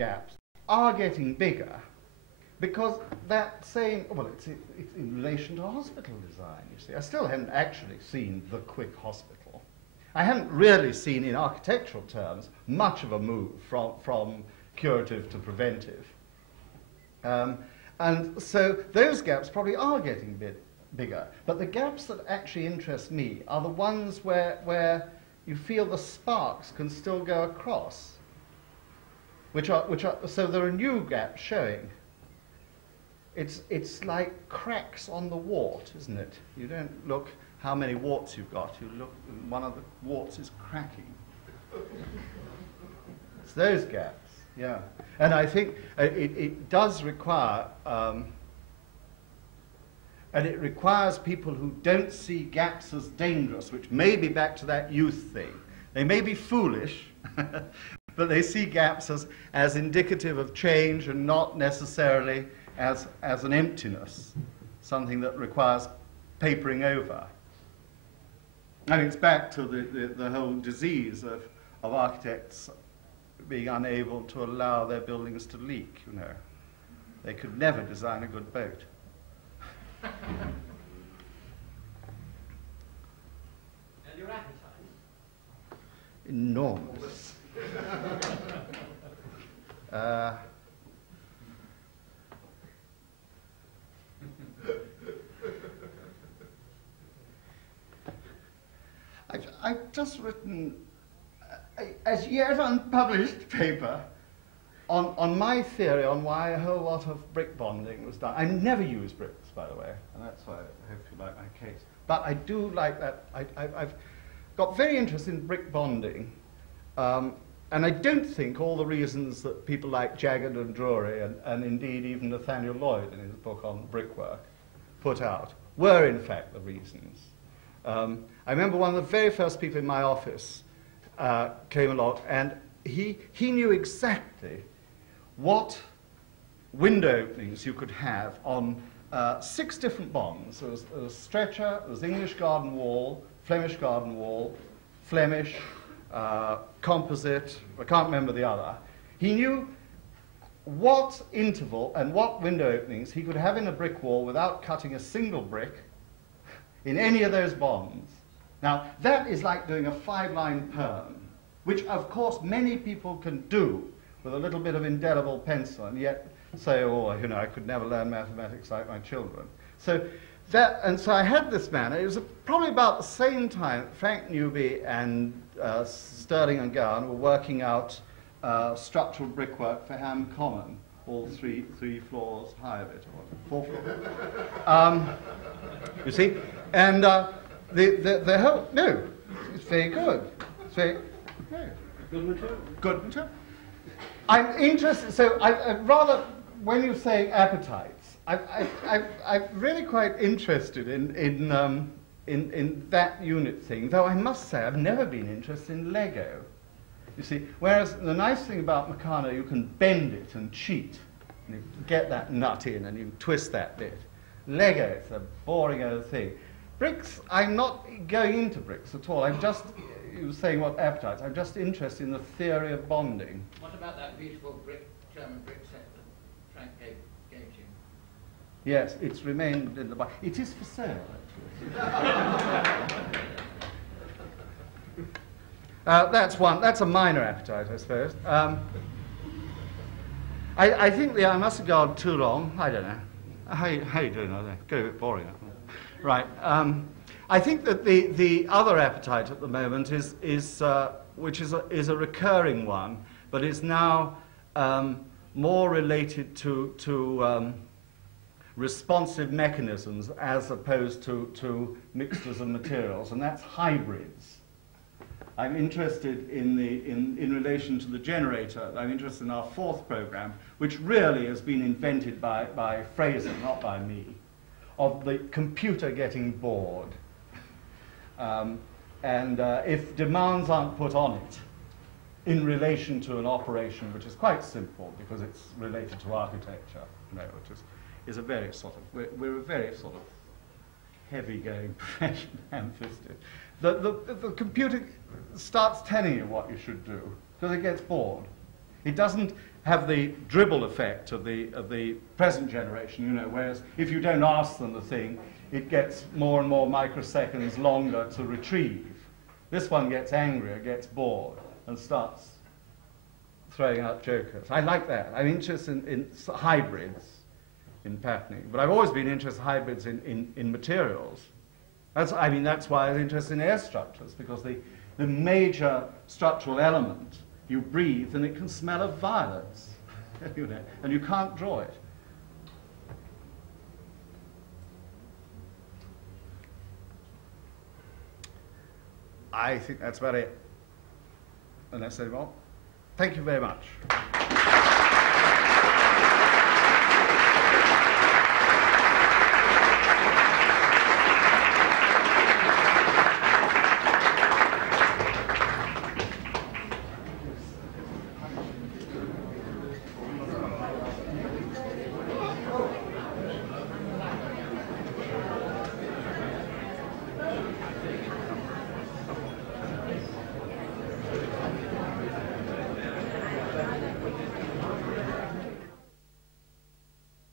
gaps are getting bigger because that same, well, it's in relation to hospital design, you see. I still haven't actually seen the quick hospital. I haven't really seen, in architectural terms, much of a move from curative to preventive. And so those gaps probably are getting bigger. But the gaps that actually interest me are the ones where you feel the sparks can still go across, so there are new gaps showing. It's like cracks on the wart, isn't it? You don't look how many warts you've got. You look, one of the warts is cracking. It's those gaps, yeah. And I think it does require, and it requires people who don't see gaps as dangerous, which may be back to that youth thing. They may be foolish, but they see gaps as indicative of change and not necessarily as an emptiness, something that requires papering over. And it's back to the whole disease of architects being unable to allow their buildings to leak, you know. They could never design a good boat. And your appetite? Enormous. I've just written as yet unpublished paper on my theory on why a whole lot of brick bonding was done. I never use bricks, by the way, and that's why I hope you like my case. But I do like that. I've got very interested in brick bonding, and I don't think all the reasons that people like Jagged and Drury, and indeed even Nathaniel Lloyd in his book on brickwork, put out, were in fact the reasons. I remember one of the very first people in my office came along, and he knew exactly what window openings you could have on 6 different bonds. There was stretcher, there was English garden wall, Flemish garden wall, Flemish, composite, I can't remember the other. He knew what interval and what window openings he could have in a brick wall without cutting a single brick in any of those bonds. Now, that is like doing a 5-line perm, which of course many people can do with a little bit of indelible pencil, and yet say, oh, you know, I could never learn mathematics like my children. So so I had this man. It was probably about the same time Frank Newby and Sterling and Gowan were working out structural brickwork for Ham Common, all three floors high of it, or 4 floors. You see, and the whole, no, it's very good. It's very, no. Good material. Good material. I'm interested, so I rather, when you say appetites, I'm really quite interested in that unit thing, though I must say I've never been interested in Lego. You see, whereas the nice thing about Meccano, you can bend it and cheat, and you get that nut in and you twist that bit. Lego, it's a boring old thing. Bricks, I'm not going into bricks at all. I'm just, you were saying what appetites, I'm just interested in the theory of bonding. What about that beautiful German brick set that Frank gave you? Yes, it's remained in the box. It is for sale, actually. That's a minor appetite, I suppose. I think I must have gone too long. I don't know. How are you doing? Got a bit boring. Right. I think that the other appetite at the moment is which is a recurring one, but is now more related to responsive mechanisms as opposed to mixtures of materials, and that's hybrids. I'm interested in relation to the generator. I'm interested in our 4th program, which really has been invented by Fraser, not by me, of the computer getting bored. If demands aren't put on it in relation to an operation which is quite simple because it's related to architecture, you know, which is a very sort of, we're a very sort of heavy-going profession, ham-fisted. The computer starts telling you what you should do because it gets bored. It doesn't have the dribble effect of the present generation, you know, whereas if you don't ask them the thing, it gets more and more microseconds longer to retrieve. This one gets angry, it gets bored, and starts throwing out jokers. I like that. I'm interested in hybrids in patterning, but I've always been interested in hybrids in materials. That's why I was interested in air structures, because the major structural element, you breathe and it can smell of violets, you know, and you can't draw it. I think that's about it. Unless anyone. Thank you very much. This evening is that Cedric is too old to have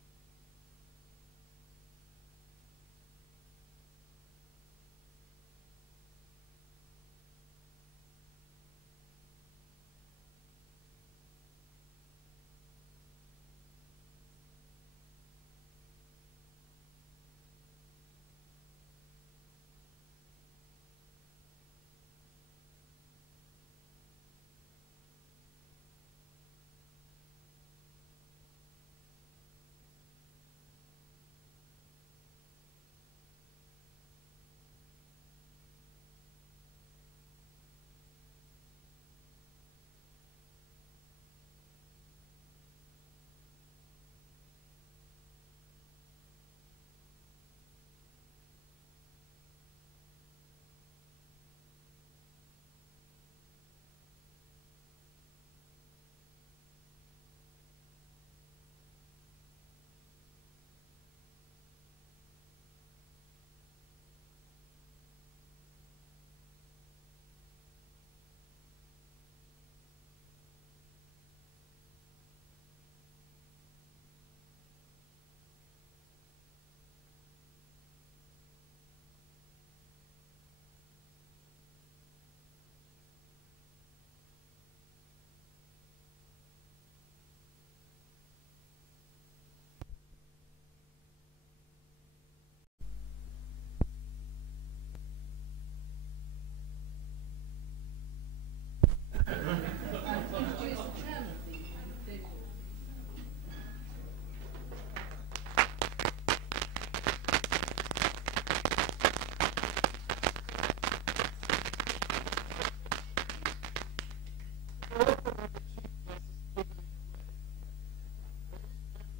a retrospective. On the other hand, congratulations, Cedric, for 24 years of practice. As the Brazilian football manager said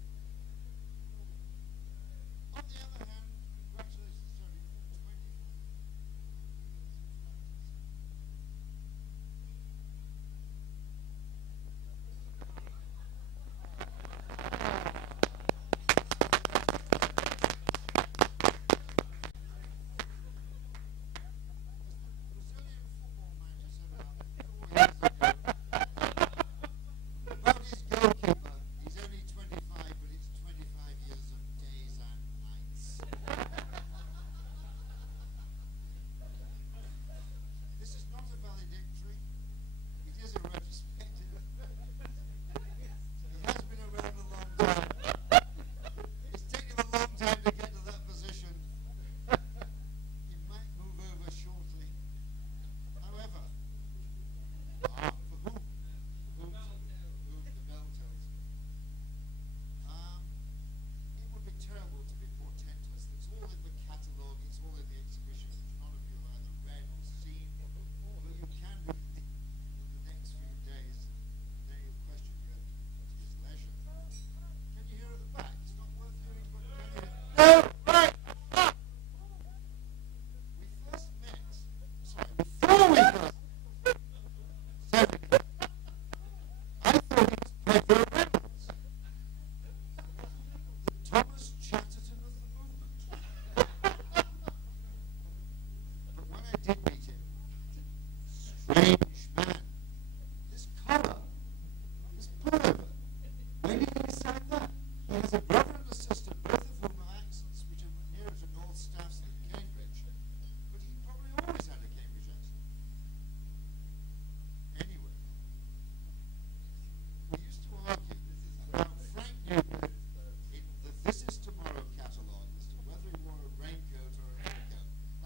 about 4 years ago,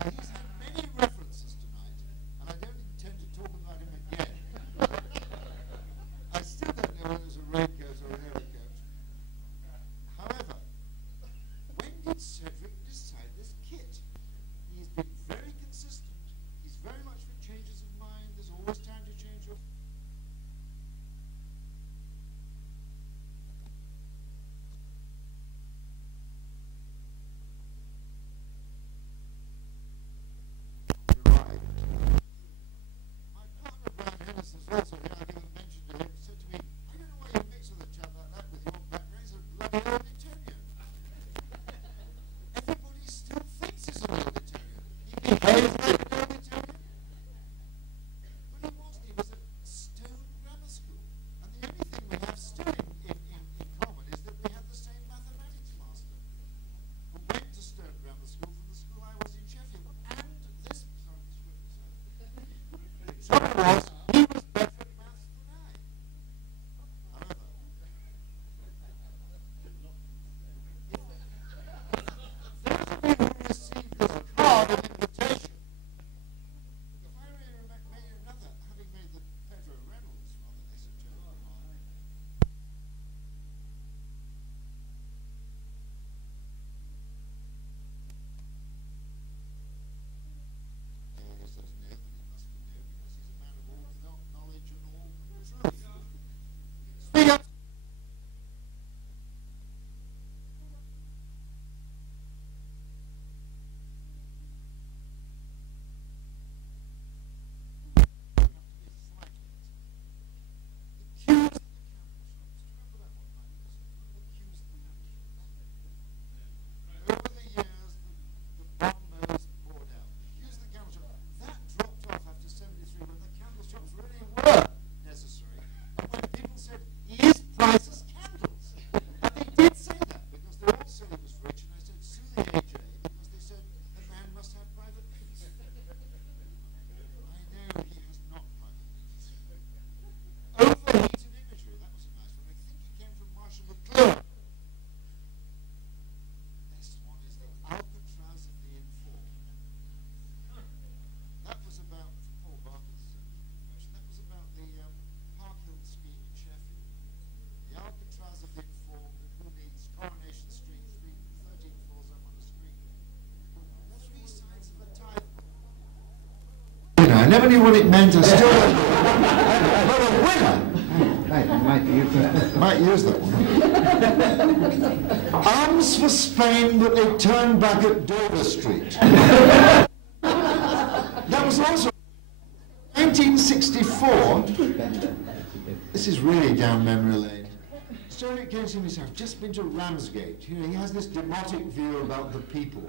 Now, he's had many references tonight, and I don't intend to talk about him again. I still don't know whether it was a raincoat or an overcoat. However, when did Cedric decide this kit? He's been very consistent. He's very much for changes of mind. There's always time to change your... My partner, Brian Henderson, is also here. I give a mention to him. Said to me, I don't know why you mix with a chap like that with your background. He's a bloody old Italian. Everybody still thinks he's an old Italian. He behaves like an old Italian. But he wasn't. He was at Stone Grammar School. And the only thing we have still in common is that we had the same mathematics master who went to Stone Grammar School from the school I was in Sheffield. And this, sorry, the trouble was, he was better at maths than I. However, those of you who received this card of invitation, if I really made another, having made the Pedro Reynolds rather esoteric remark, he says no, but it must be no because he's a man of all knowledge and all truth. Speak up. I never knew what it meant. I still don't know. But a winner. Might use that one. Arms for Spain, but they turned back at Dover Street. That was also 1964. This is really down memory lane. Cedric came to me and said, I've just been to Ramsgate. You know, he has this demotic view about the people.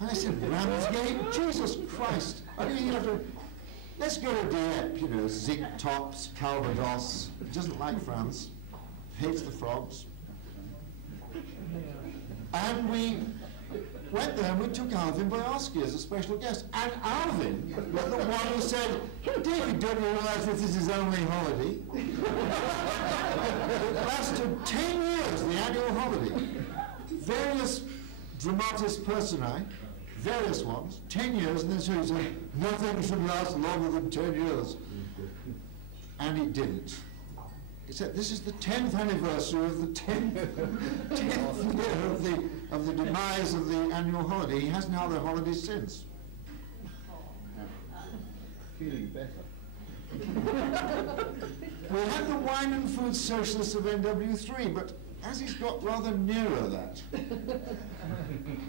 And I said, Ramsgate? Jesus Christ. I mean, you have to, let's go to Dieppe, you know, Zig Tops, Calvados. He doesn't like France, hates the frogs. And we went there and we took Alvin Boyarsky as a special guest. And Alvin was the one who said, David, don't you realize this is his only holiday? It lasted 10 years, the annual holiday. Various dramatis personae, various ones, 10 years, and then so he said, nothing should last longer than 10 years. And it didn't. He said, this is the 10th anniversary of the 10th year of the demise of the annual holiday. He hasn't had a holiday since. Feeling better. We had the Wine and Food Socialists of NW3, but as he's got rather nearer that,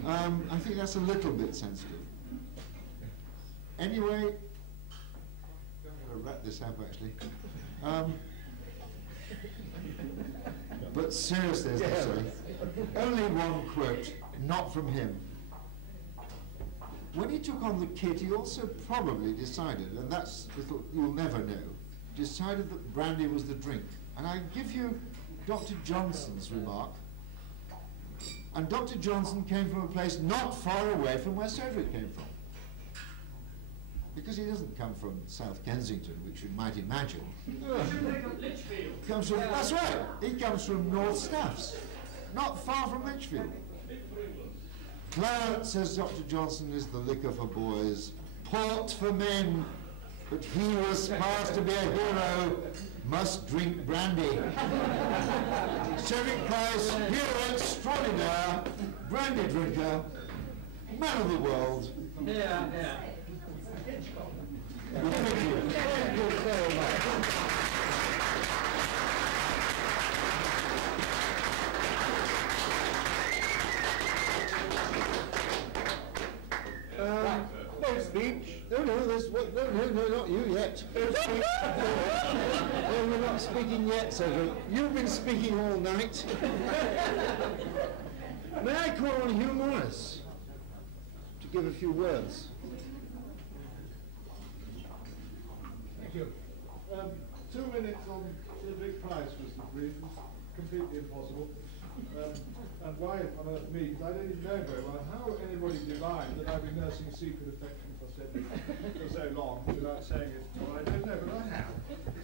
I think that's a little bit sensitive. Anyway, I'm going to wrap this up actually. But seriously, as I say, only one quote, not from him. When he took on the kit, he also probably decided, and that's you'll never know, decided that brandy was the drink. And I give you Dr. Johnson's remark. And Dr. Johnson came from a place not far away from where Cedric came from. Because he doesn't come from South Kensington, which you might imagine. Comes from, that's right, he comes from North Staffs, not far from Lichfield. Claret, says Dr. Johnson, is the liquor for boys, port for men, but he who aspires to be a hero must drink brandy. Cedric Price, hero extraordinaire, brandy drinker, man of the world. Yeah. Thank you. Thank you very much. No speech. No, not you yet. No speech. No, we're not speaking yet, Cedric. You've been speaking all night. May I call on Hugh Morris to give a few words? Thank you. 2 minutes on Cedric Price was the brief. Completely impossible. And why on earth me? Because I don't even know very well how anybody divined that I've been nursing a secret affection for Cedric for so long without saying it. Well, I don't know, but I have.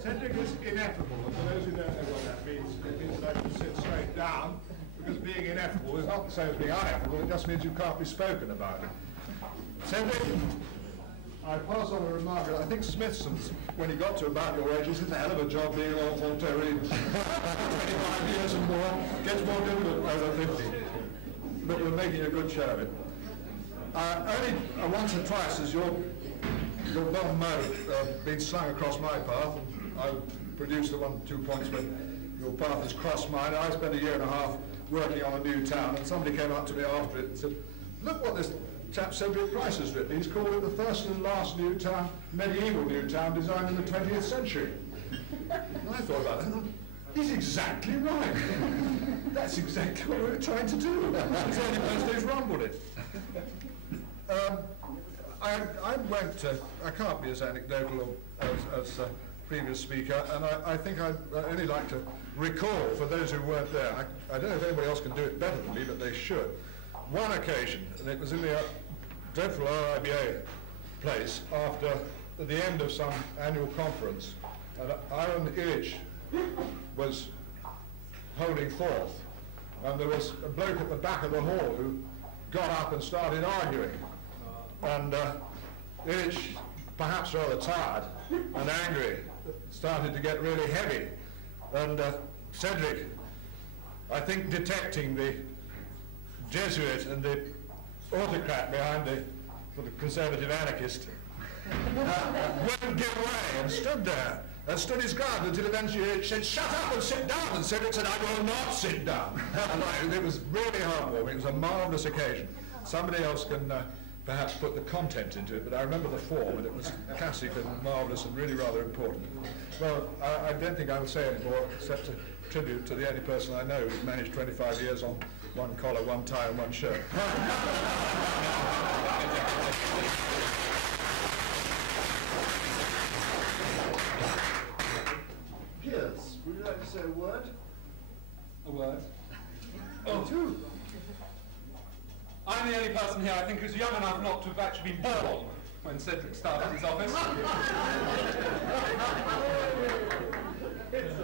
Cedric is ineffable, and for those who don't know what that means, it means that I can sit straight down, because being ineffable is not the same as being ineffable, it just means you can't be spoken about. Cedric, I pass on a remark. I think Smithson's, when he got to about your age, he said, it's a hell of a job being all Voltaire. 25 years and more. Gets more difficult over 50. But we're making a good show of it. Only once or twice has your bon mot been slung across my path. And I'll produce the 1-2 points when your path has crossed mine. I spent a year and a half working on a new town, and somebody came up to me after it and said, look what this chap Cedric Price has written. He's called it the first and last new town, medieval new town designed in the 20th century. And I thought about that. He's exactly right. That's exactly what we were trying to do. It's the only place they've rumbled it. I went to, I can't be as anecdotal as previous speaker, and I think I'd only like to recall, for those who weren't there, I don't know if anybody else can do it better than me, but they should. One occasion, and it was in the dreadful RIBA place after the end of some annual conference, and Aaron Illich was holding forth, and there was a bloke at the back of the hall who got up and started arguing, and Illich, perhaps rather tired and angry, started to get really heavy, and Cedric, I think detecting the Jesuit and the autocrat behind the sort of conservative anarchist, wouldn't give way and stood there and stood his ground until eventually he said, shut up and sit down, and Cedric said, I will not sit down. And it was really heartwarming. It was a marvellous occasion. Somebody else can perhaps put the content into it, but I remember the form, and it was classic and marvellous and really rather important. Well, I don't think I will say any more except a tribute to the only person I know who's managed 25 years on one collar, one tie, and one shirt. Piers, would you like to say a word? A word? Oh, two. I'm the only person here, I think, who's young enough not to have actually been born when Cedric started his office.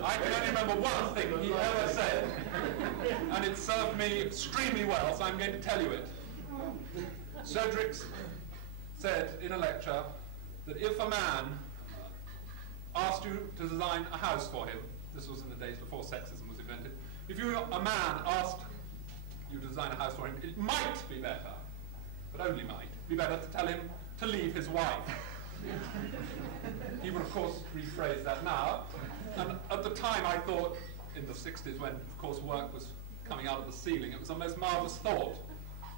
I can only remember one thing he ever said, and it served me extremely well, so I'm going to tell you it. Cedric said in a lecture that if a man asked you to design a house for him, this was in the days before sexism was invented, if a man asked you to design a house for him, it might be better, but only might, be better to tell him to leave his wife. He would, of course, rephrase that now. And at the time, I thought, in the 60s, when, of course, work was coming out of the ceiling, it was a most marvellous thought.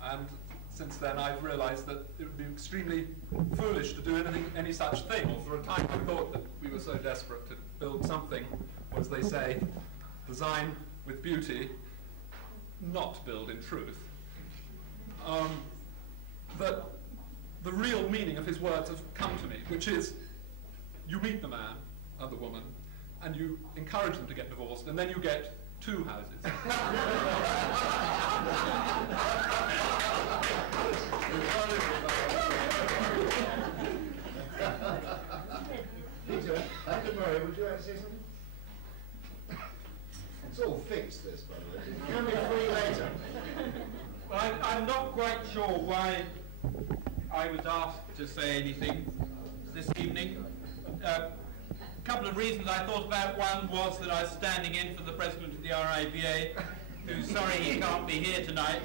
And since then, I've realised that it would be extremely foolish to do any such thing. Or for a time, I thought that we were so desperate to build something, or as they say, design with beauty, not build in truth. That the real meaning of his words have come to me, which is, you meet the man and the woman, and you encourage them to get divorced, and then you get 2 houses. Peter, don't worry, would you like to say something? It's all fixed, this, by the way. It can be free later. I'm not quite sure why I was asked to say anything this evening. A couple of reasons I thought about. One was that I was standing in for the president of the RIBA, who's sorry he can't be here tonight.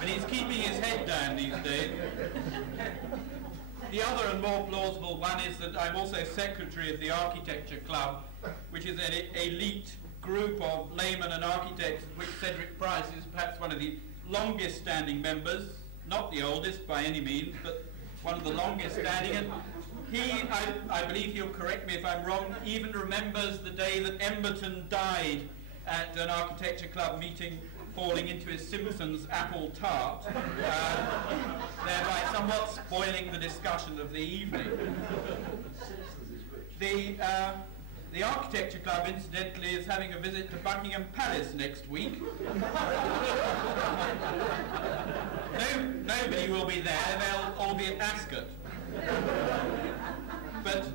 But he's keeping his head down these days. The other and more plausible one is that I'm also secretary of the Architecture Club, which is an elite group of laymen and architects, of which Cedric Price is perhaps one of the longest standing members, not the oldest by any means, but one of the longest standing. And he, I believe he'll correct me if I'm wrong, even remembers the day that Emberton died at an Architecture Club meeting, falling into his Simpsons apple tart, thereby somewhat spoiling the discussion of the evening. The Architecture Club, incidentally, is having a visit to Buckingham Palace next week. Nobody will be there, they'll all be at Ascot. But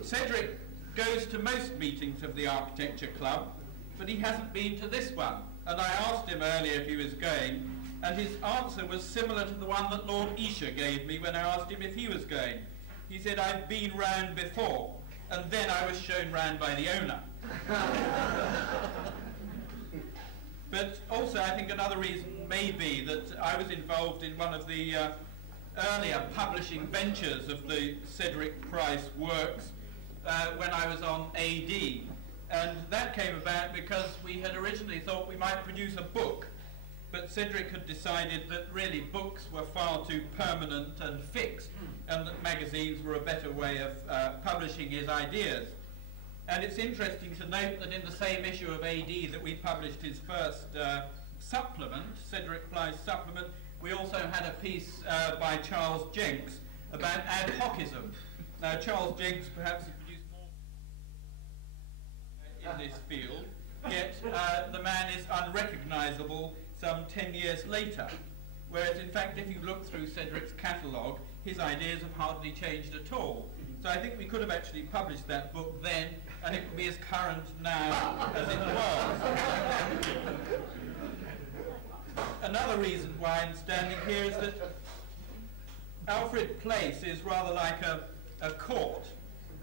Cedric goes to most meetings of the Architecture Club, but he hasn't been to this one. And I asked him earlier if he was going, and his answer was similar to the one that Lord Esher gave me when I asked him if he was going. He said, I've been round before, and then I was shown round by the owner. But also I think another reason may be that I was involved in one of the earlier publishing ventures of the Cedric Price works when I was on AD. And that came about because we had originally thought we might produce a book, but Cedric had decided that really books were far too permanent and fixed, and that magazines were a better way of publishing his ideas. And it's interesting to note that in the same issue of AD that we published his first supplement, Cedric Price supplement, we also had a piece by Charles Jenks about ad hocism. Now Charles Jenks perhaps has produced more in this field, yet the man is unrecognisable some 10 years later. Whereas in fact if you look through Cedric's catalogue, his ideas have hardly changed at all. So I think we could have actually published that book then, and it would be as current now as it was. Another reason why I'm standing here is that Alfred Place is rather like a court,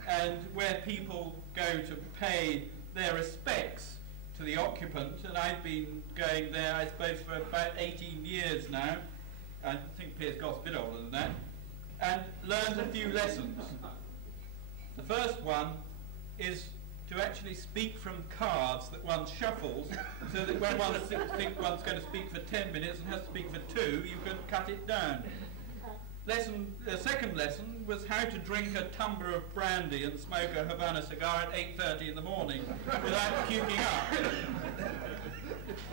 and where people go to pay their respects to the occupant, and I've been going there, I suppose, for about 18 years now. I think Piers Goff's a bit older than that, and learned a few lessons. The first one is to actually speak from cards that one shuffles, so that when one thinks one's going to speak for 10 minutes and has to speak for 2, you can cut it down. The second lesson was how to drink a tumbler of brandy and smoke a Havana cigar at 8:30 in the morning without puking up.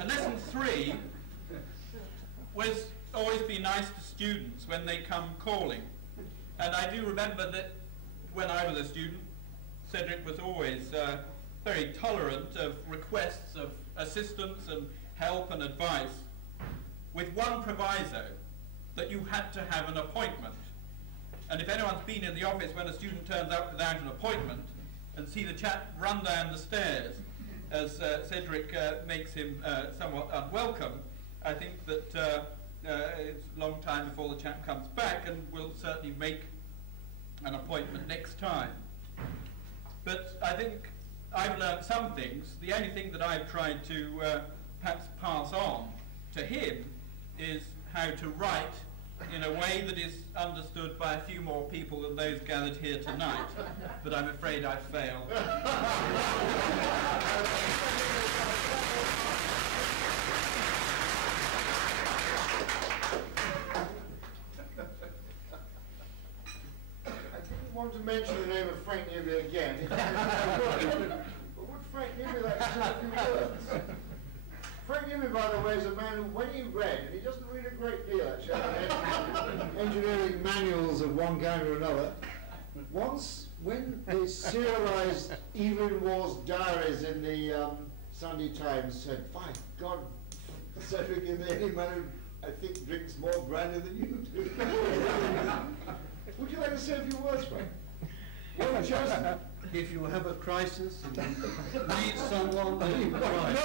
And lesson 3 was always be nice to students when they come calling. And I do remember that when I was a student, Cedric was always very tolerant of requests of assistance and help and advice, with one proviso, that you had to have an appointment. And if anyone's been in the office when a student turns up without an appointment and see the chap run down the stairs as Cedric makes him somewhat unwelcome, I think that it's a long time before the chap comes back, and will certainly make an appointment next time. But I think I've learned some things. The only thing that I've tried to perhaps pass on to him is how to write in a way that is understood by a few more people than those gathered here tonight. But I'm afraid I've failed. Want to mention the name of Frank Newby again. But would Frank Newby like to say a few words? Frank Newby, by the way, is a man who, when he read, and he doesn't read a great deal actually, engineering manuals of one kind or another, once when they serialised Evelyn Waugh's diaries in the Sunday Times, said, "By God, Cedric is the only man who I think drinks more brandy than you do." Would you like to say a few words, Frank? Well chosen. if you have a crisis and you need someone, then you write.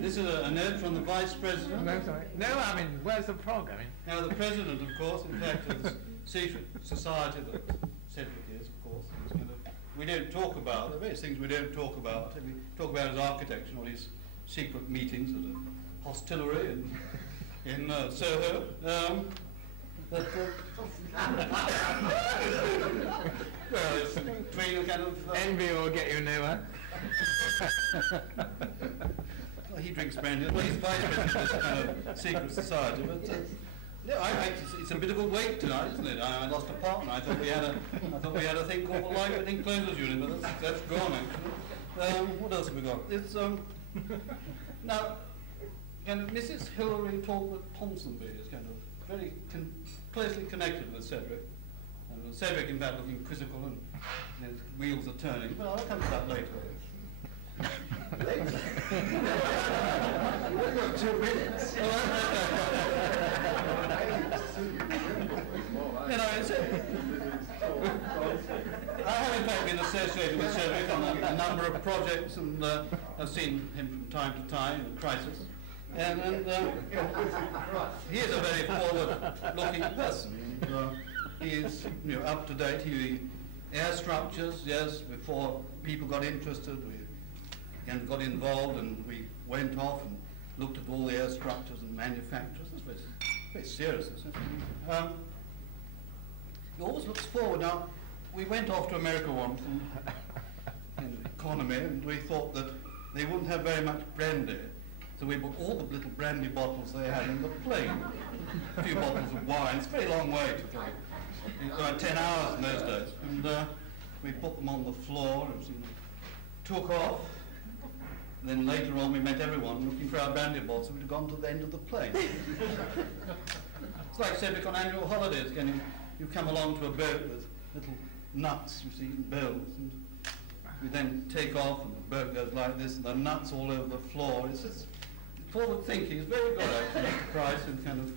This is a note from the Vice President. No, sorry. No, I mean, where's the frog? I mean, Now, the President, of course, in fact, of the secret society that Cedric is, of course, is kind of, we don't talk about, there are various things we don't talk about. We talk about his architecture and all his secret meetings at a hostelry in Soho. Well, it's between a kind of... envy will get you nowhere. Well, he drinks brandy. Well, he's vice president of this kind of secret society. But yeah, it's a bit of a wait tonight, isn't it? I lost a partner. I thought we had a thing called the Life and Enclosures Unit, but that's gone. What else have we got? It's now kind of Mrs. Hilary Talbot Ponsonby is kind of very closely connected with Cedric. And Cedric, in fact, looking quizzical and his wheels are turning. But I'll come to that later. Later? You've only got 2 minutes. You know, I have in fact been associated with Cedric on a number of projects, and I've seen him from time to time in crisis. And he is a very forward-looking person. He is, you know, up to date. Air structures, yes. Before people got interested, we got involved, and we went off and looked at all the air structures and manufacturers. It's very, very serious. He always looks forward. Now, we went off to America once in economy, and we thought that they wouldn't have very much brandy. So we bought all the little brandy bottles they had in the plane. A few bottles of wine. It's a very long way to go. About 10 hours in those days. And we put them on the floor and took off. And then later on we met everyone looking for our brandy bottles. We'd gone to the end of the plane. It's like Cedric on annual holidays. You come along to a boat with little nuts, you see, and bells. And we then take off and the boat goes like this and the nuts all over the floor. It's just forward thinking. It's very good actually, Mr. Price, and kind of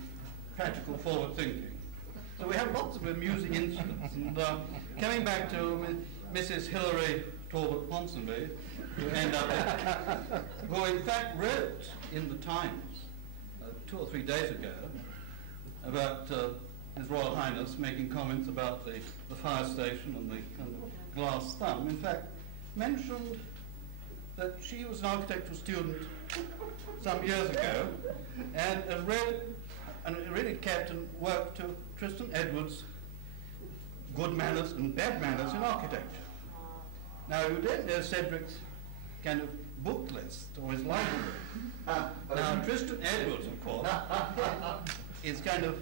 practical forward thinking. So we have lots of amusing incidents. And coming back to Mrs. Hilary Talbot Ponsonby, who who in fact wrote in the Times 2 or 3 days ago about His Royal Highness making comments about the fire station and the kind of glass thumb. In fact, mentioned that she was an architectural student some years ago and really kept and worked to Tristan Edwards' good manners and bad manners in architecture. Now, you don't know Cedric's kind of book list or his library. Now, Tristan Edwards, of course, is kind of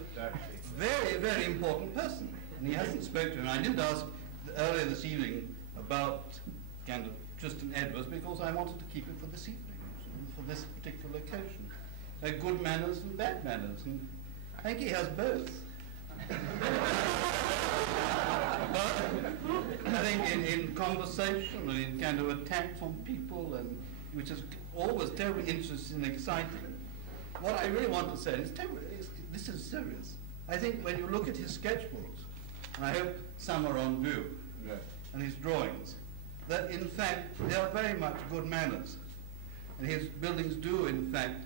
very, very important person. And he hasn't spoken to him. I did ask earlier this evening about kind of Tristan Edwards because I wanted to keep it for this evening, for this particular occasion. Good manners and bad manners. And I think he has both. But I think in conversation and in kind of attacks on people, and which is always terribly interesting and exciting. What I really want to say is this is serious. I think when you look at his sketchbooks, and I hope some are on view, and his drawings, that in fact they are very much good manners. And his buildings do in fact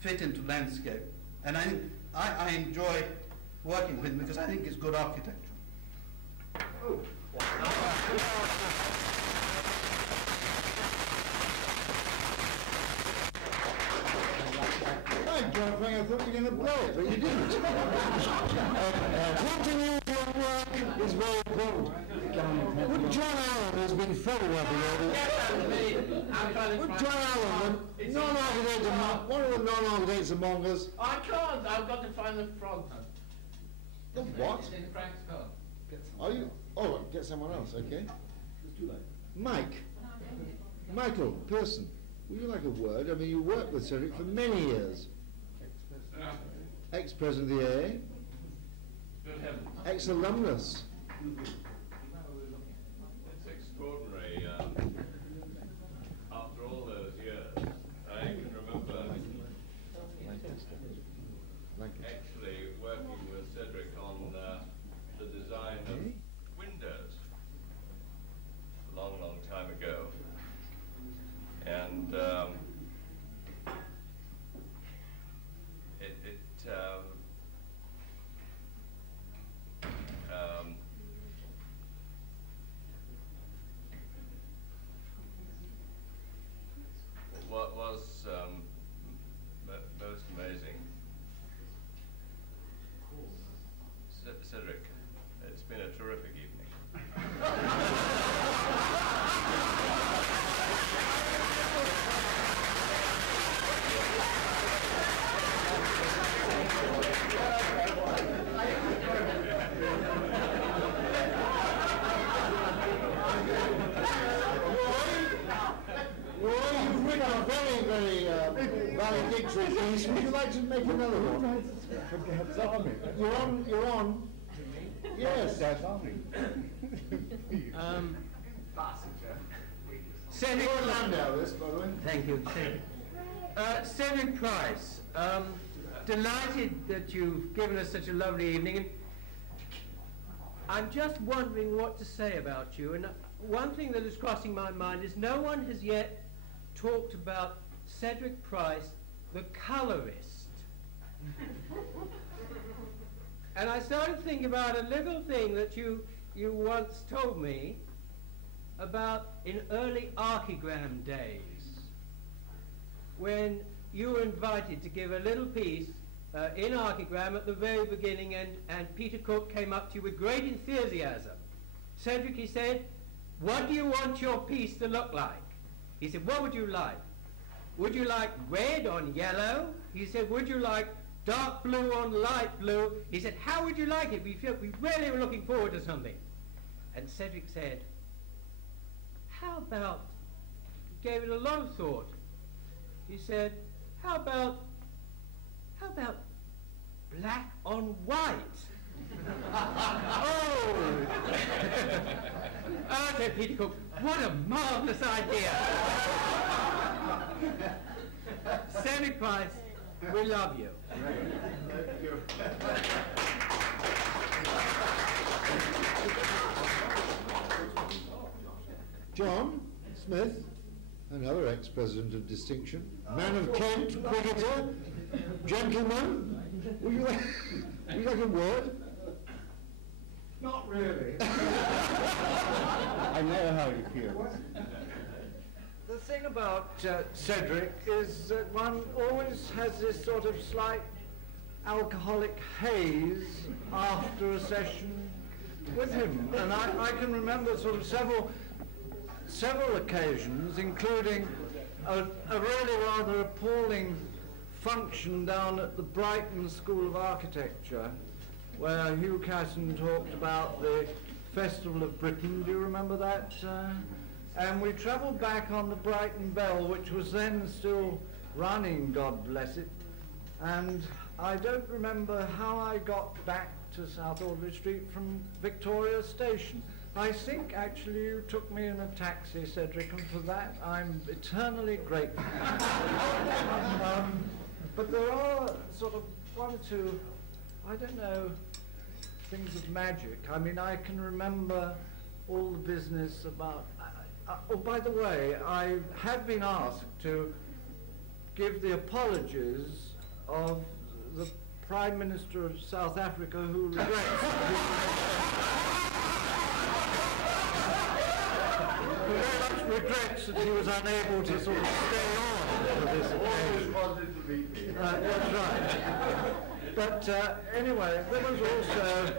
fit into landscape. And I enjoy working with him because I think it's good architecture. Oh. I thought you were going to blow it, but you didn't. Continuing your work is very important. Would John Allen has been photographing all this? Would John Allen, one of the non-architects among us? I can't. I've got to find the front. The what? It's in Frank's car. Are you? Oh, get someone else, okay. Let's do that. Michael Pearson, would you like a word? I mean, you worked with Cedric for many years. Ex-president of the AA. Ex-alumnus. It's extraordinary. After all those years, I can remember actually working with Cedric on the design of And what was most amazing, Cedric, it's been a terrific evening. Valedictory piece. Would you like to make another one? You're on. Yes. Cedric, this, by the way. thank you. Cedric Price, delighted that you've given us such a lovely evening. And I'm just wondering what to say about you. And one thing that is crossing my mind is no one has yet talked about Cedric Price, the colorist. And I started thinking about a little thing that you once told me about in early archigram days, when you were invited to give a little piece in archigram at the very beginning, and Peter Cook came up to you with great enthusiasm. Cedric, he said, "What do you want your piece to look like?" He said, "What would you like? Would you like red on yellow?" He said, "Would you like dark blue on light blue?" He said, "How would you like it? We really were looking forward to something." And Cedric said, "How about," he gave it a lot of thought. He said, how about black on white?" Oh! I said, Peter Cook, what a marvellous idea. Cedric Price, we love you. Thank you. John Smith, another ex-president of distinction, man of Kent, cricketer, gentleman. Would you like a word? Not really. I know how you feel. The thing about Cedric is that one always has this sort of slight alcoholic haze after a session with him. And I can remember sort of several occasions, including a really rather appalling function down at the Brighton School of Architecture, where Hugh Casson talked about the Festival of Britain. Do you remember that? And we travelled back on the Brighton Bell, which was then still running, God bless it. And I don't remember how I got back to South Audley Street from Victoria Station. I think actually you took me in a taxi, Cedric, and for that I'm eternally grateful. But there are sort of one or two, I don't know, things of magic. I mean, I can remember all the business about... oh, by the way, I have been asked to give the apologies of the Prime Minister of South Africa, who very much regrets that he was unable to sort of stay on for this occasion. That's right. But anyway, there was also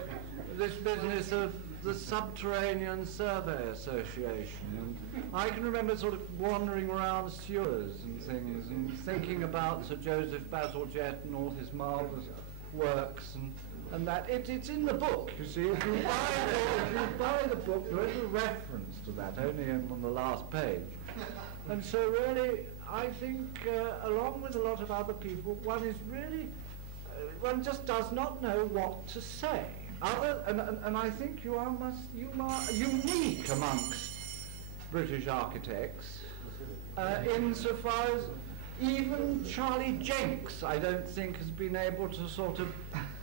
this business of the Subterranean Survey Association. And I can remember sort of wandering around sewers and things and thinking about Sir Joseph Bazalgette and all his marvellous works, and that it's in the book, you see. If you buy the book, there is a reference to that, only on the last page. And so really, I think, along with a lot of other people, one is really, one just does not know what to say. And I think you are unique amongst British architects, insofar as even Charlie Jenks, I don't think, has been able to sort of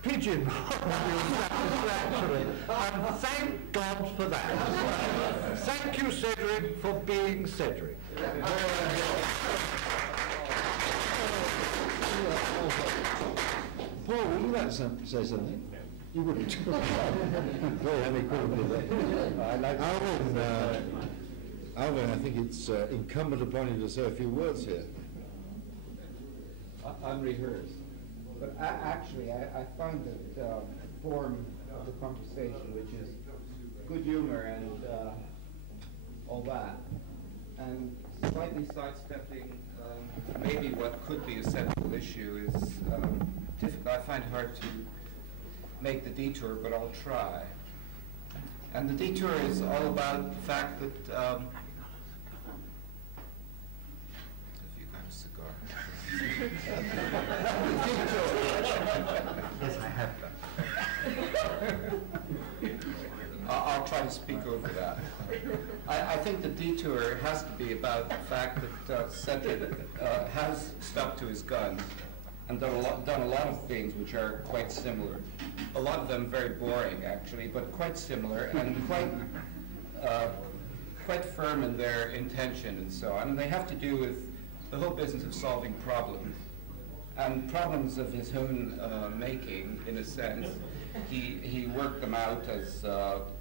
pigeonhole you satisfactorily. And thank God for that. Thank you, Cedric, for being Cedric. like to say something? You wouldn't. Very unequivocally. Alvin, I think it's incumbent upon you to say a few words here. Unrehearsed. But actually, I find that the form of the conversation, which is good humor and all that, and slightly sidestepping maybe what could be a central issue is difficult. I find it hard to make the detour, but I'll try. And the detour is all about the fact that have you got a cigar? Yes, I have that. I'll try to speak over that. I think the detour has to be about the fact that Cedric has stuck to his guns and done a lot of things which are quite similar. A lot of them very boring, actually, but quite similar and quite firm in their intention and so on. And they have to do with the whole business of solving problems, and problems of his own making, in a sense. He worked them out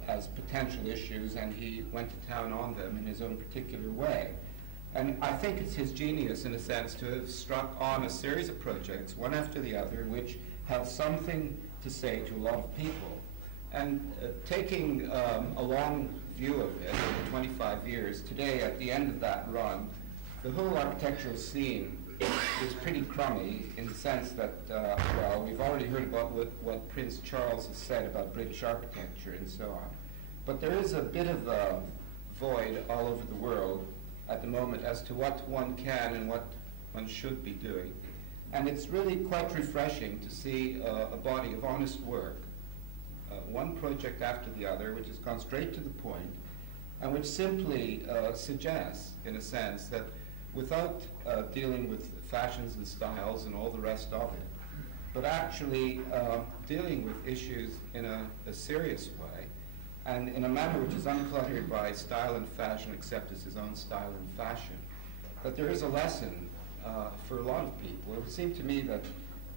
as potential issues, and he went to town on them in his own particular way. And I think it's his genius, in a sense, to have struck on a series of projects, one after the other, which have something to say to a lot of people. And taking a long view of it, 25 years, today, at the end of that run, the whole architectural scene is pretty crummy in the sense that, well, we've already heard about what Prince Charles has said about British architecture and so on. But there is a bit of a void all over the world at the moment as to what one can and what one should be doing. And it's really quite refreshing to see a body of honest work, one project after the other, which has gone straight to the point, and which simply suggests, in a sense, that without dealing with fashions and styles and all the rest of it, but actually dealing with issues in a serious way, and in a manner which is uncluttered by style and fashion except as his own style and fashion, that there is a lesson for a lot of people. It would seem to me that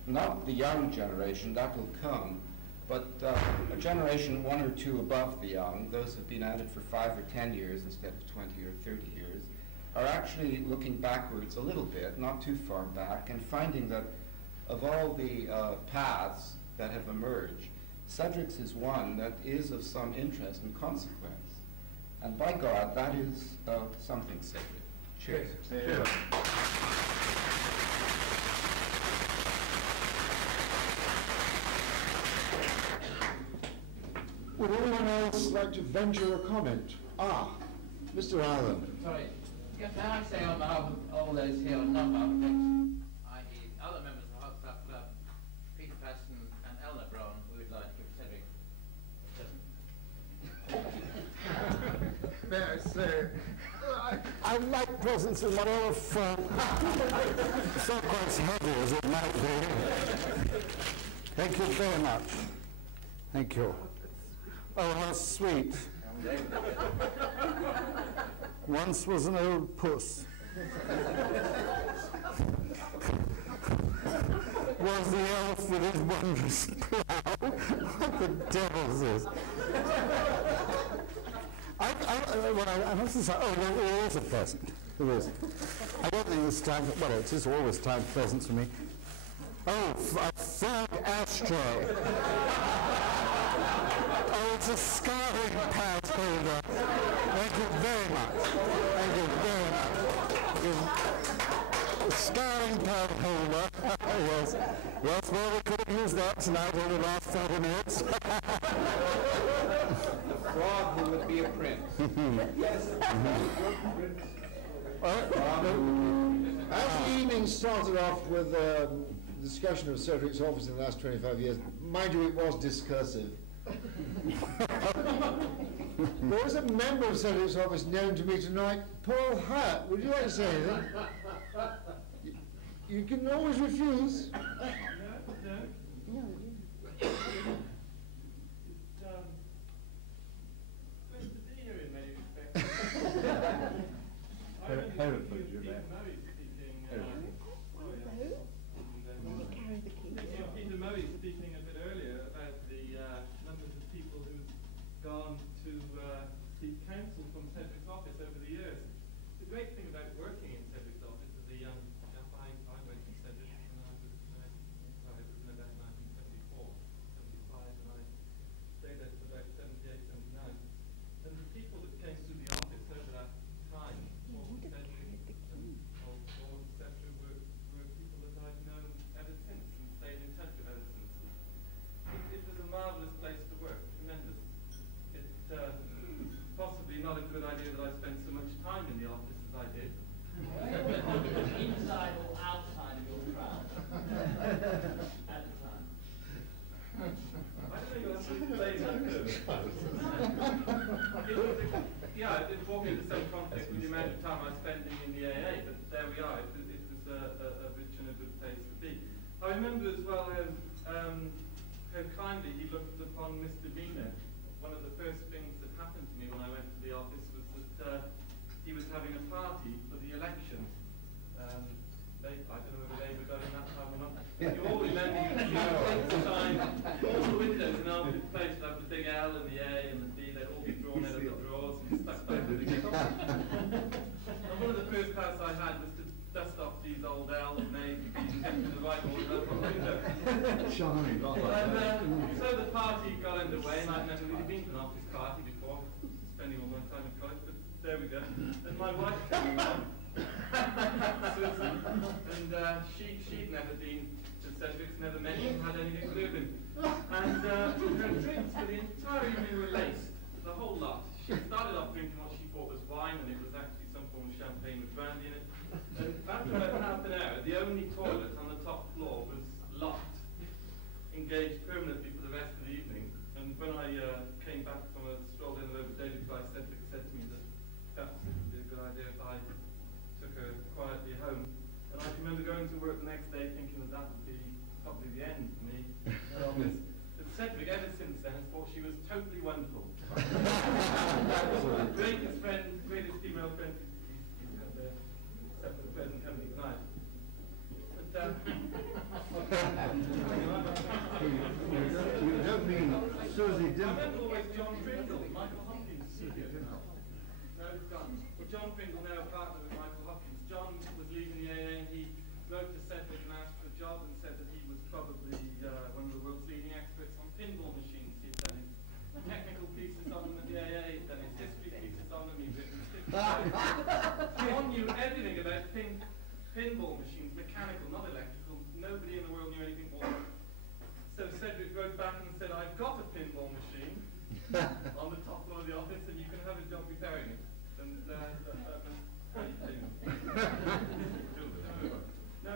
not the young generation, that will come, but a generation one or two above the young, those who have been at it for 5 or 10 years instead of 20 or 30 years, are actually looking backwards a little bit, not too far back, and finding that of all the paths that have emerged, Cedric's is one that is of some interest and consequence. And by God, that is something sacred. Cheers. Cheers. Would anyone else like to venture a comment? Mr. Allen. Sorry. Can I say on behalf of all those here on non-architects, i.e. other members of the Hot Stuff Club, Peter Patterson and Eleanor Brown, we would like to give Cedric a present. May I say, I like presents in whatever form. It's not quite as heavy as it might be. Thank you very much. Thank you. Oh, how sweet. Once was an old puss. Was the elf with his wondrous plough. What the devil's this? I must say, there is a present. There is. I don't think it's time for, well, it is always time for presents for me. Oh, a fag ashtray. Oh, it's a scarring pad holder. Thank you very much. Thank you very much. A scarring pad holder. Yes. Yes, well, we could have used that tonight over the last 30 minutes. Frog who would be a prince. Yes. As the evening started off with the discussion of Cedric's office in the last 25 years, mind you, it was discursive. There was a member of Cedric's office known to me tonight, Paul Hurt. Would you like to say anything? You can always refuse. No. Mr. Deaner in many respects. Hereford, you know. Peter Murray Zoe speaking a bit earlier about the numbers of people who've gone to seek counsel from Cedric's office over the years. The great thing about working in Cedric's office as a young chap, I went to Cedric when I was, well, it was in about 1974, 75, and I stayed there for about 78, 79. And the people that came through the office over that time, Cedric and old Paul, etc., were people that I've known ever since and stayed in touch with ever since. It was a marvellous place to work, tremendous. It's possibly not a good idea that I spent so much time in the office as I did. Inside or outside of your crowd at the time? I don't think I'll have to explain that too. It brought me into some conflict with the amount of time I was spending in the AA, but there we are. It was a rich and a good place to be. I remember as well how kindly he looked upon misdemeanor. One of the first things that happened to me when I went to the office was that he was having a party for the election. I don't know whether they were going that time or not. You all remember, at the time, all the windows in Alfred's place would have the big L and the A and the D, they'd all be drawn out of the drawers and stuck back in the kitchen. And one of the first tasks I had was to dust off these old L's and A's and B's and get them in the right order up on the window. So the party got underway, and I'd never really been to an office party before, spending all my time in college, but there we go. And my wife came along, Susan, and she'd never been to Cedric's, never met him, had anything to do with him. And her drinks for the entire evening were laced, the whole lot. She started off drinking what she thought was wine, and it was actually some form of champagne with brandy in it. And after about half an hour, the only toilet on the top floor was locked, engaged permanently for the rest of the evening. And when I came back from a stroll in over David Price, Cedric said to me that perhaps it would be a good idea if I took her quietly home. And I remember going to work the next day thinking that would be probably the end for me. But Cedric, ever since then, has thought she was totally wonderful. Greatest friend, greatest female friend he's had there, except for the present company tonight. But, you don't mean Susie I Dimple? remember always John Pringle, Michael Hopkins' studio. No, it's gone. Well, John Pringle, now a partner with Michael Hopkins. John was leaving the AA and he wrote to Cedric and asked for a job and said that he was probably one of the world's leading experts on pinball machines. He'd done his technical pieces on them at the AA, he'd done his history pieces on them, he'd written 50 John knew everything about pinball machines, mechanical, not electrical. Nobody in the world knew anything more. So Cedric wrote back and said, I've got a pinball machine on the top floor of the office and you can have a job repairing it. And that was how you think. No,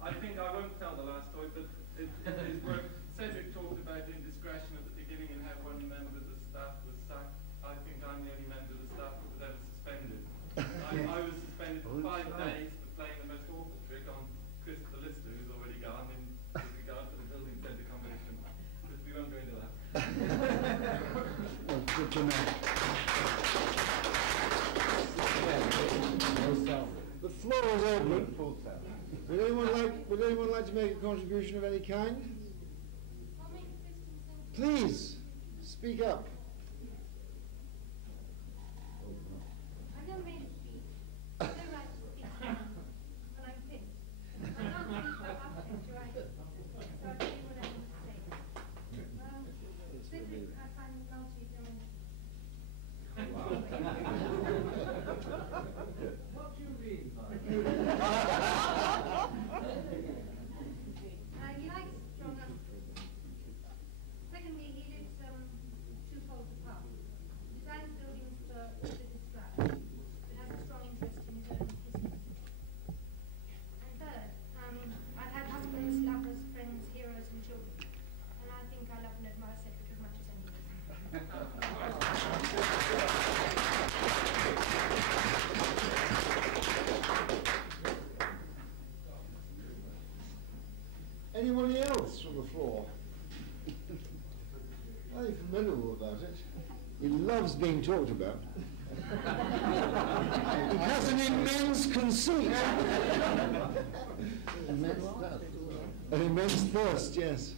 I think I won't tell the last story, but his work, Cedric talked about indiscretion at the beginning and how one member of the staff was sacked. I think I'm the only member of the staff that was ever suspended. I was suspended for 5 days for playing the most awful trick on Chris the Lister, who's already gone, in regard to the building centre competition. But we won't go into that. Well, good to know. The floor is open. Would anyone like to make a contribution of any kind? Please, speak up. I don't really speak. I don't like to speak, but I'm pissed. I can't speak for after to write. So I'll tell you what I need to say. Cedric, I find multi-domain. What do you mean by that? He likes strong husbands. Secondly, he lives 2 folds apart. Designs buildings for business flats, but has a strong interest in his own business. And third, I've had husbands, lovers, friends, heroes, and children. And I think I love and admire Cedric as much as anybody. Anybody else from the floor? Are you familiar about it? He loves being talked about. He has an immense conceit. An immense thirst, yes.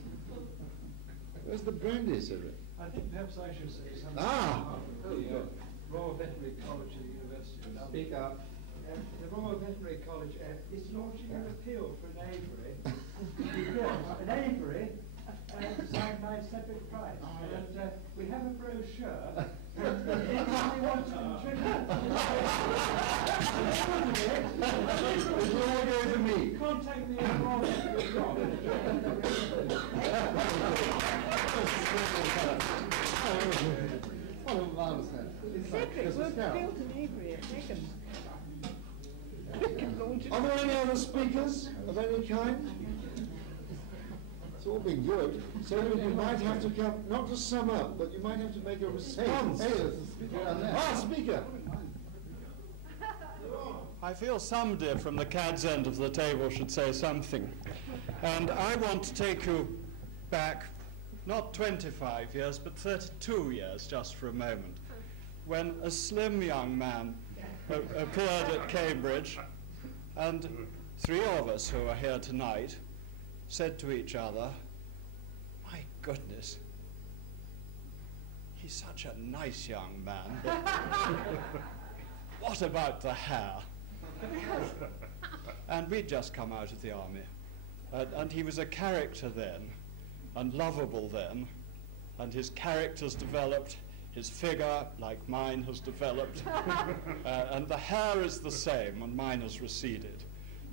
Where's the brandy, Cedric? I think perhaps I should say something. Ah! The Royal Veterinary College at the University of London. Speak up. The Royal Veterinary College is launching an appeal for an aviary. An aviary designed by Cedric Price. And we have a brochure. And if anybody wants to contribute, It's all going to me. contact me at Royal Veterinary College. Cedric won't build an aviary at Wigan. Are there any other speakers of any kind? It's all been good. So you might have to come, not to sum up, but you might have to make a response. Hey, there's a speaker down there. Ah, speaker! I feel somebody from the cad's end of the table should say something. And I want to take you back, not 25 years, but 32 years, just for a moment, when a slim young man appeared at Cambridge, and three of us who are here tonight said to each other, "My goodness, he's such a nice young man, but what about the hair?" And we'd just come out of the army, and he was a character then, and lovable then, and his character's developed, his figure, like mine, has developed, and the hair is the same, and mine has receded,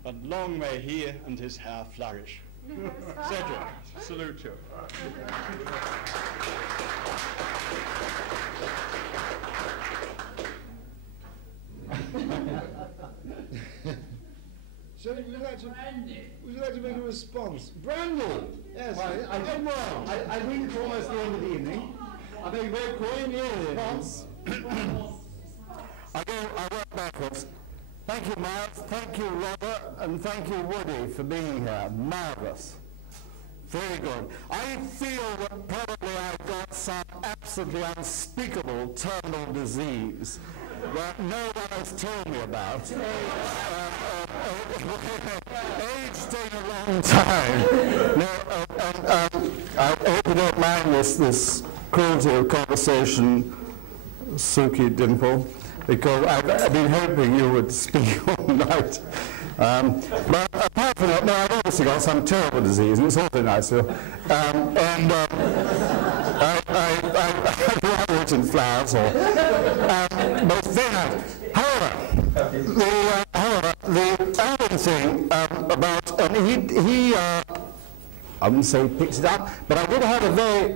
and long may he and his hair flourish. Cedric, salute you. So would you like to make a response? Brandy! Yes. Well, I did well. I think it's almost the end of the evening. I think very quickly response. I work backwards. Thank you, Miles. Thank you, Robert. And thank you, Woody, for being here. Marvellous. Very good. I feel that probably I've got some absolutely unspeakable terminal disease that no one has told me about. Aged in a long time. I hope you don't mind this cruelty of conversation, Suki Dimple, because I've been hoping you would speak all night. But apart from that, no, I've obviously got some terrible disease, and it's awfully nice of you. I've written flowers, but it's very nice. However, the other thing about, and he I wouldn't say he picks it up, but I did have a very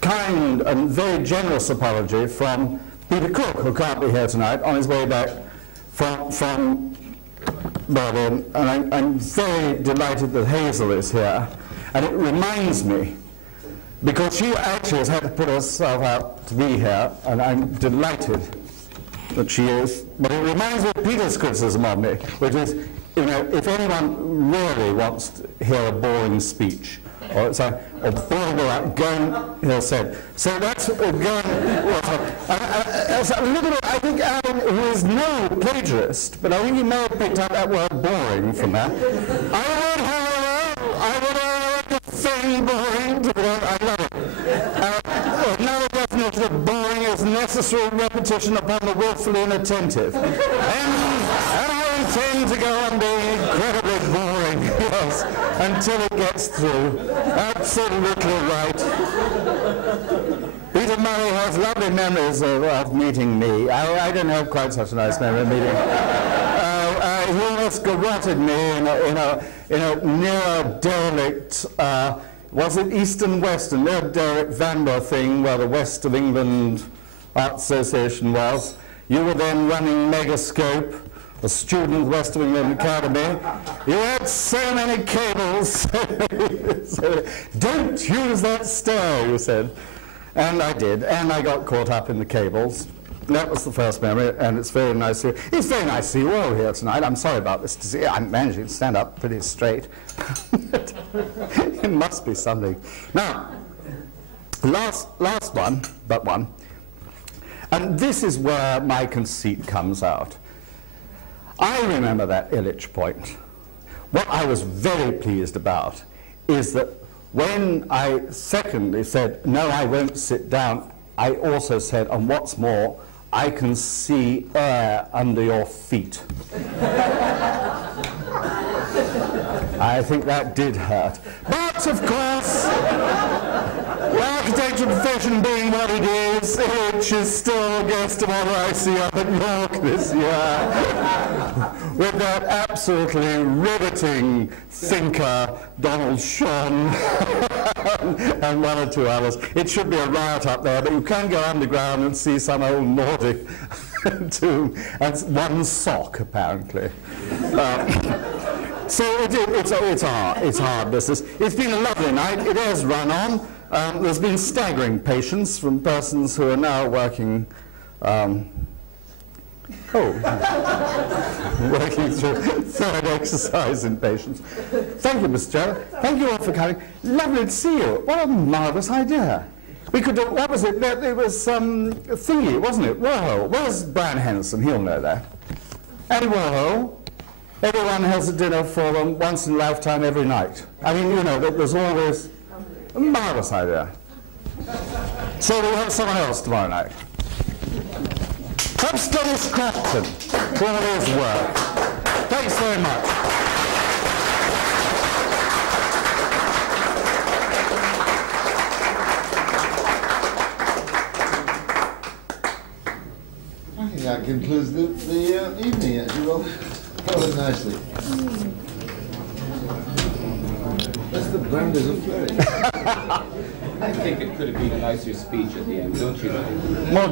kind and very generous apology from Peter Cook, who can't be here tonight, on his way back from Berlin, and I'm very delighted that Hazel is here, and it reminds me, because she actually has had to put herself out to be here, and I'm delighted that she is, but it reminds me of Peter's criticism of me, which is, you know, if anyone really wants to hear a boring speech, or it's a go, he'll say. So that's going. I think Alan, who is no plagiarist, but I think he may have picked up that word boring from that. I would define boring. I love it. Another definition of boring is necessary repetition upon the willfully inattentive. And I intend to go on being incredibly boring, yes, until it gets through. Absolutely right. Peter Murray has lovely memories of meeting me. I don't have quite such a nice memory of meeting. He almost garroted me in a near derelict, was it East and West, a near derelict Vanber thing where the West of England Art Association was. You were then running Megascope, a student West of England Academy. You had so many cables. So, don't use that stair, you said. And I did, and I got caught up in the cables. That was the first memory, and it's very nice to see you. It's very nice to see you all here tonight. I'm sorry about this disease. I'm managing to stand up pretty straight. It must be something. Now, last one, but one. And this is where my conceit comes out. I remember that Illich point. what I was very pleased about is that when I secondly said, no, I won't sit down, I also said, and what's more, I can see air under your feet. I think that did hurt. But, of course, the architecture profession being what it is, which is still a guest of honor I see up at York this year, with that absolutely riveting thinker, Donald Shawn, and one or two others. It should be a riot up there, but you can go underground and see some old Nordic tomb, and one sock, apparently. So it's hard business. It's been a lovely night. It has run on. There's been staggering patience from persons who are now working working through third exercise in patience. Thank you, Mr. Chairman. Thank you all for coming. Lovely to see you. What a marvellous idea. We could do, what was it? It was thingy, wasn't it? Warhol. Where's Brian Henderson? He'll know that. And Warhol. Everyone has a dinner for them once in a lifetime every night. I mean, you know, there's always a marvellous idea. So we'll have someone else tomorrow night. Perhaps Dennis Crafton for all his work. Thanks very much. I think that concludes the evening, actually. Well, covered nicely. That's the brandies of flourish. I think it could have been a nicer speech at the end, don't you? More